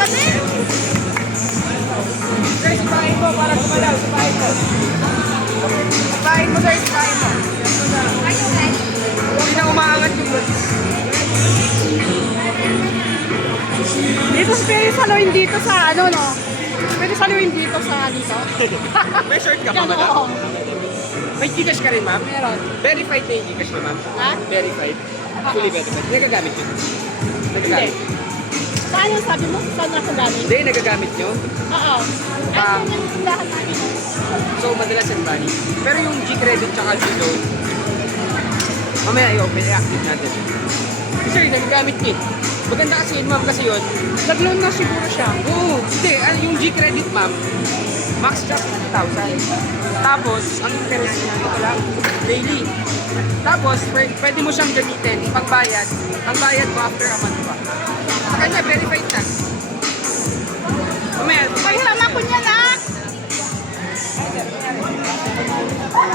Kasi, Sir, sipahin mo para gumalaw. Sipahin mo. Dito pwede saluhin dito sa ano, no? Pwede saluhin dito sa dito. May short ka pa Yan, ba? oo. May Gcash ka rin, ma'am? Meron. Verified na yung Gcash mo, ma'am? Ha? Verified. Fully verified. Nagagamit yun? Hindi. Nagagamit? Saan yung sabi mo? Saan ako gamit? Hindi, nagagamit nyo. Oo. Ah. Ay, yung tindahan namin. So, madalas yung money. Pero yung G-Credit tsaka G-Loan, mamaya i-open, i-active natin. Sir, nagagamit niya. Maganda kasi yun, ma'am, kasi yun. Nag-loan na siguro siya. Oo, hindi. Ano, yung G-credit, ma'am, max just 2,000. Tapos, ang interest niya, ito lang, daily. Tapos, pwede mo siyang gamitin, pagbayad. Ang bayad mo after a month pa. Sa kanya, verified na. Mamaya, Pag sama ko niya na!